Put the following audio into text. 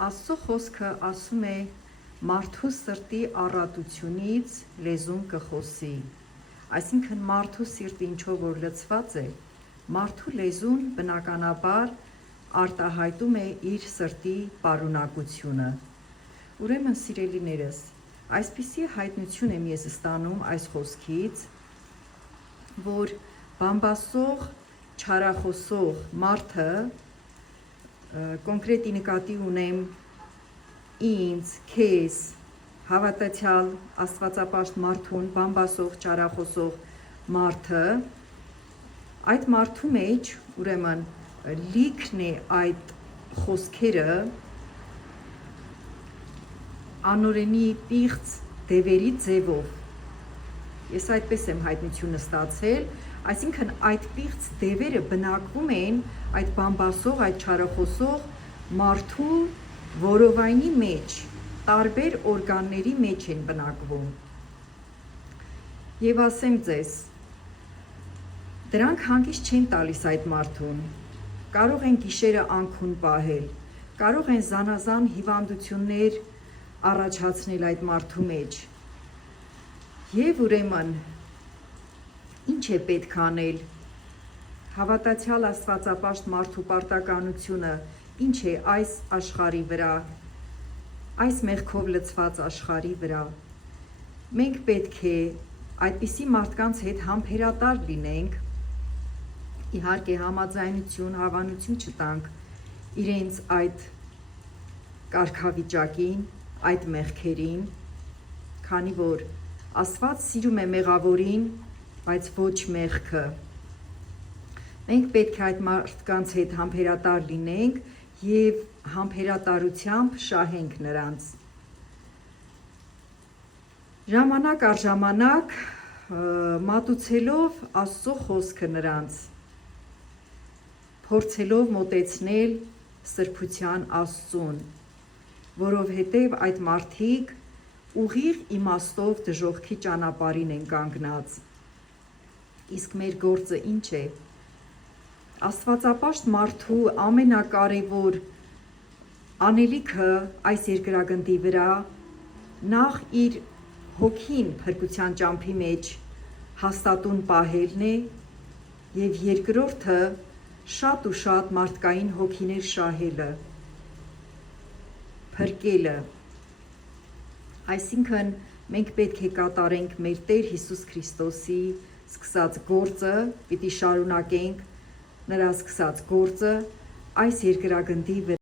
Աստծո խոսքը ասում է մարդու սրտի առատությունից լեզուն կխոսի, այսինքն մարդու սիրտը ինչով որ լցված է, մարդու լեզուն բնականաբար արտահայտում է իր սրտի պարունակությունը։ Ուրեմն սիրելիներս, այսպիսի հայտնություն եմ ես ստանում այս խոսքից, որ բամբասող, չարախոսող մարդը, կոնկրետի նկատի ունեմ ինձ, քեզ, հավատացյալ աստվածապաշտ մարդուն, բամբասող, չարախոսող մարդը, այդ մարդու մեջ ուրեմն լիքն է այդ խոսքերը անօրենի պիղծ դևերի ձևով։ Ես այդպես եմ հայտնությունը ստացել, այսինքն այդ պիղծ դևերը բնակվում են այդ բամբասող, այդ չարախոսող մարդու որովայնի մեջ, տարբեր օրգանների մեջ են բնակվում։ Եվ ասեմ ձեզ, դրանք հանգիստ չեն տալիս այդ մարդուն, կարող են գիշերը անքուն պահել, կարող են զանազան հիվանդություններ առաջացնել այդ մարդու մեջ։ Եվ ուրեմն, ինչ է պետք անել, հավատացյալ աստվածապաշտ մարդու պարտականությունը ինչ է այս աշխարհի վրա, այս մեղքով լցված աշխարհի վրա։ Մենք պետք է այդպիսի մարդկանց հետ համբերատար լինենք, իհարկե համաձայնություն, հավանություն չտանք իրենց այդ կարգավիճակին, այդ մեղքերին, քանի որ Աստված սիրում է մեղավորին, բայց ոչ մեղքը։ Մենք պետք է այդ մարդկանց հետ համբերատար լինենք և համբերատարությամբ շահենք նրանց։ Ժամանակ առ ժամանակ մատուցելով Աստծո խոսքը նրանց, փորձելով մոտեցնել սրբության Աստծուն, որովհետև այդ մարդիկ ուղիղ իմաստով դժոխքի ճանապարհին են կանգնած։ Իսկ մեր գործը ինչ է։ Աստվածապաշտ մարդու ամենակարևոր անելիքը այս երկրագնդի վրա նախ իր հոգին փրկության ճամփի մեջ հաստատուն պահելն է և երկրորդը շատ ու շատ մարդկային հոգիներ շահելը, փրկելը։ Այսինքն մենք պետք է կատարենք մեր Տեր Հիսուս Քրիստոսի սկսած գործը, պիտի շարունակենք նրա սկսած գործը այս երկրագնդի վրա։